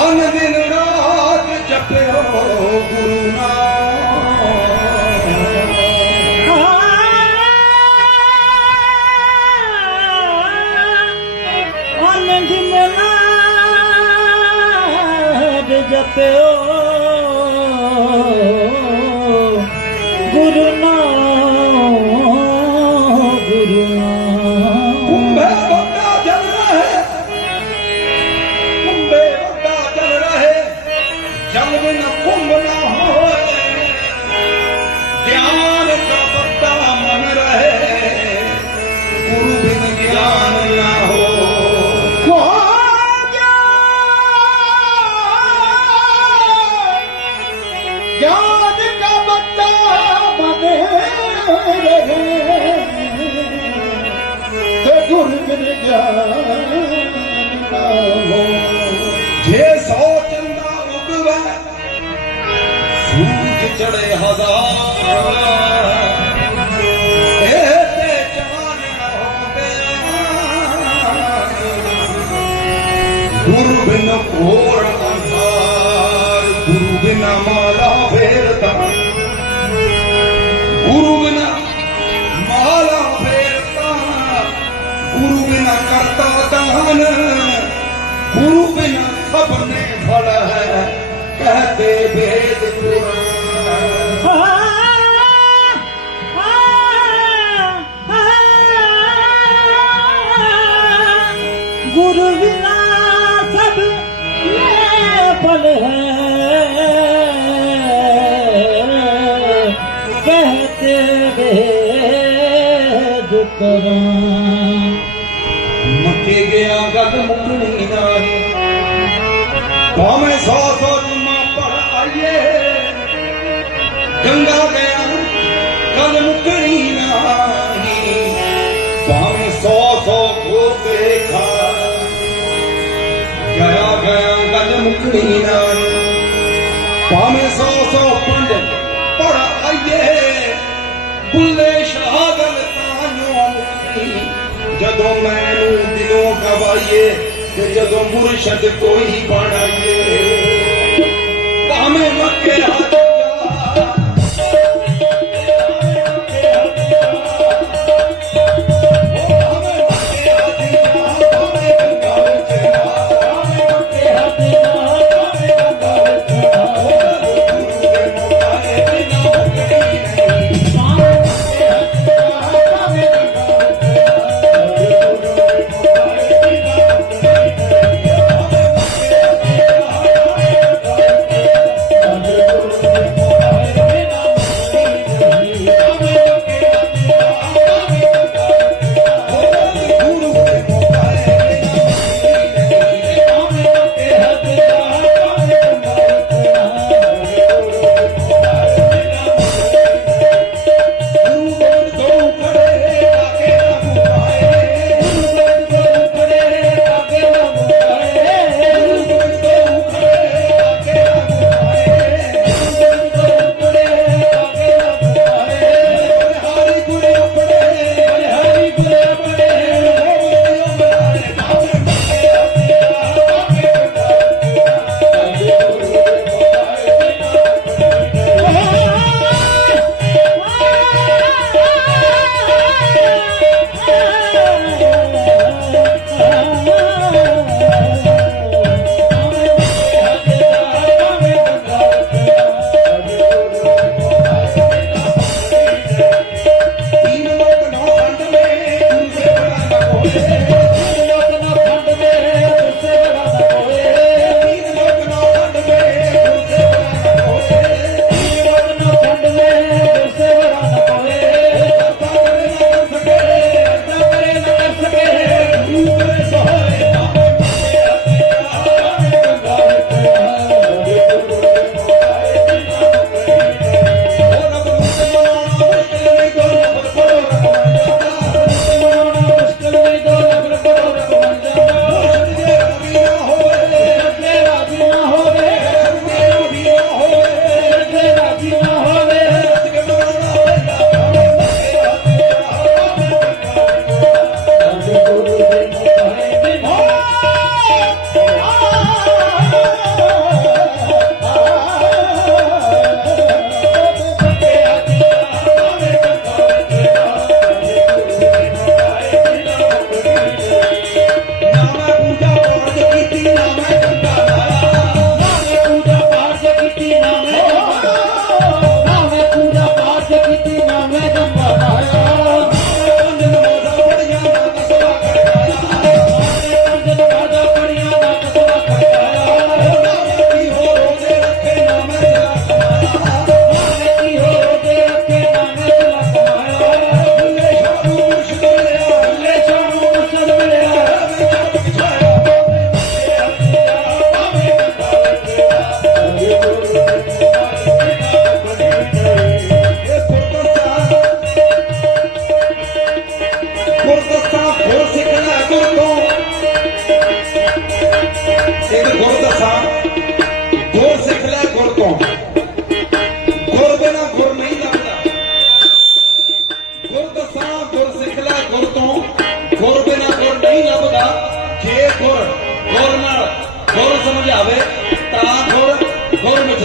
अन दिन रात जपियो अन जपियो ਗੁਰ ਬਿਨ ਗਿਆਨ ਜੇ ਸੋ ਚੰਦਾ ਉਗਵੇ ਸੂਰਜ ਚੜੇ ਹਜ਼ਾਰ। ਗੁਰੂ ਬਿਨ ਘੋਰ ਅੰਧਾਰ, ਗੁਰੂ ਬਿਨ ਮਾਲਾ ਦਾਨ ਗੁਰੂ ਬਿਨ ਸਭ ਨੇ ਫਲ ਹੈ ਕਹਤੇ ਵੇਦ ਪੁਰਾਨ ਗੁਰੂ ਬਿਨਾ ਸਭ ਇਹ ਫਲ ਹੈ ਕਹਤੇ ਵੇਦ ਕਰਾਂ ਮੱਕੇ ਗਿਆ ਗੱਲ ਮੁੱਕਣੀ ਨਾਹੀ ਭਾਵੇਂ ਸੌ ਸੌ ਜੁਮਾ ਪੜ ਆਈਏ। ਗੰਗਾ ਗਿਆ ਗੱਲ ਮੁਕਣੀ ਨਾਹੀ ਭਾਵੇਂ ਸੌ ਸੌ ਗੋਤੇ ਖਾ ਗਿਆ ਗਿਆ ਗੱਲ ਮੁੱਕਣੀ ਨਾਹੀ ਭਾਵੇਂ ਸੌ ਸੌ ਪੰਡ ਪੜ ਆਈਏ। ਬੁੱਲੇ ਸ਼ਾਹ ਗੱਲ ਤਾਨੋਂ ਮੁਕਤੀ ਜਦੋਂ ਮੈਨੂੰ ਦਿਲੋਂ ਗਵਾਈਏ ਤੇ ਜਦੋਂ ਮੁਰਸ਼ਦ ਕੋਈ ਬਣਾਈਏ। ਭਾਵੇਂ ਮੱਕੇ ਹੱਥ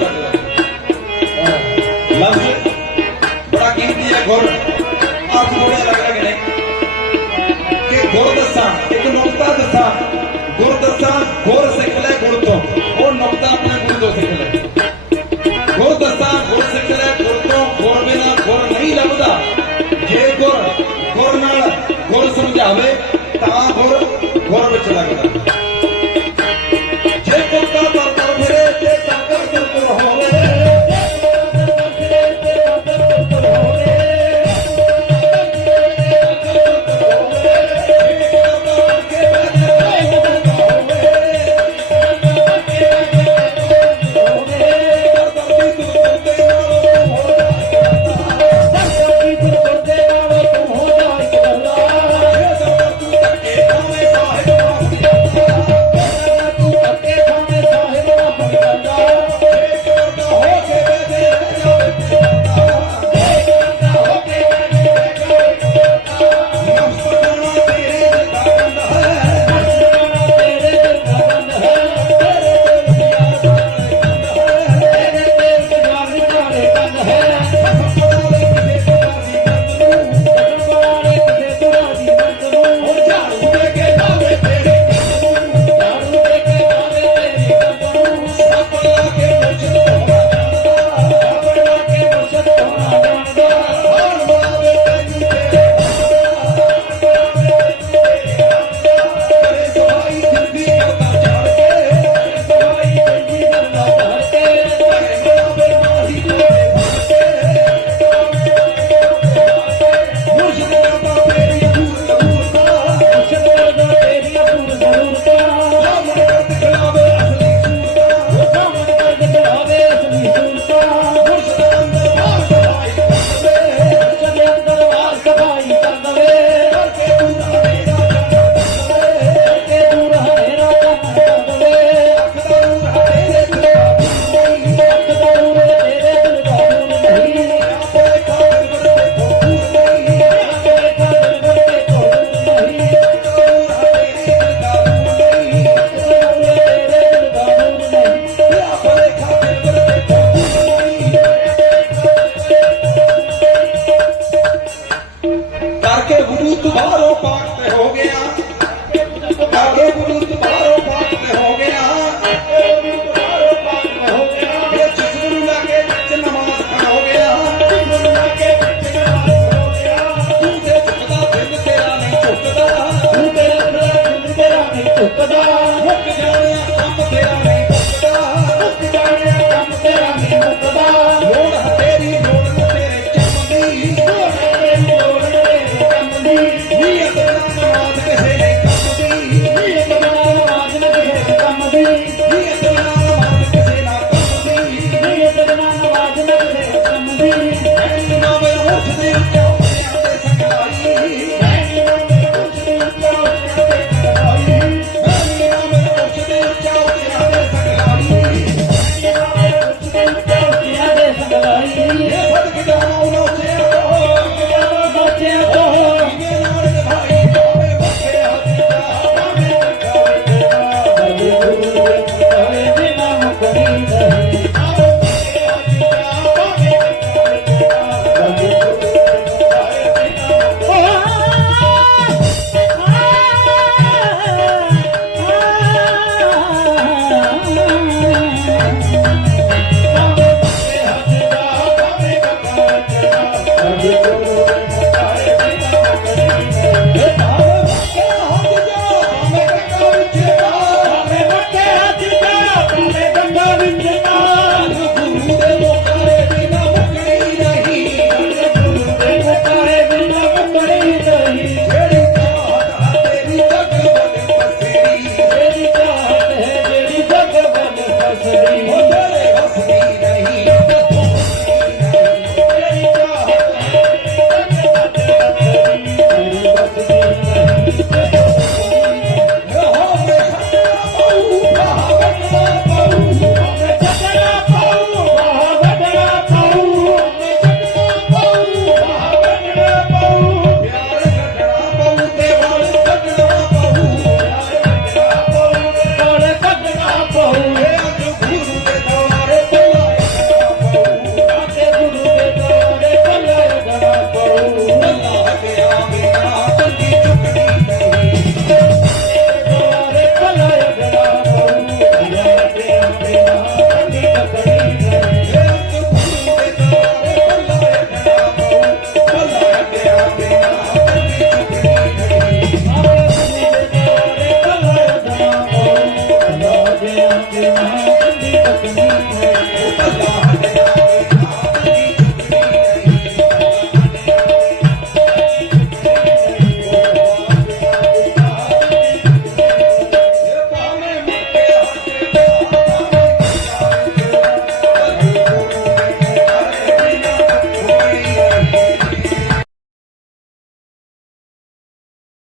ਲੱਗਦਾ ਲਫ਼ਜ਼ ਬੜਾ ਕੀਮਤੀ ਹੈ ਗੁਰ ਅਰਥ ਥੋੜੇ ਅਲੱਗ ਅਲੱਗ ਨੇ ਕਿ ਗੁਰ ਦੱਸਾਂ, ਇੱਕ ਨੁਕਤਾ ਦੱਸਾਂ। ਗੁਰ ਦੱਸਾਂ ਗੁਰ ਸਿੱਖ ਲੈ ਗੁਰ ਤੋਂ। ਉਹ ਨੁਕਤਾ ਆਪਣੇ ਗੁਰੂ ਤੋਂ ਸਿੱਖ ਲੈ। ਗੁਰ ਦੱਸਾਂ ਗੁਰ ਸਿੱਖ ਲੈ ਗੁਰ ਤੋਂ। ਗੁਰ ਬਿਨਾ ਗੁਰ ਨਹੀਂ ਲੱਭਦਾ। ਜੇ ਗੁਰ ਗੁਰ ਨਾਲ ਗੁਰ ਸਮਝਾਵੇ, ਤਾਂ ਗੁਰ ਗੁਰ ਵਿੱਚ ਲੱਗਦਾ।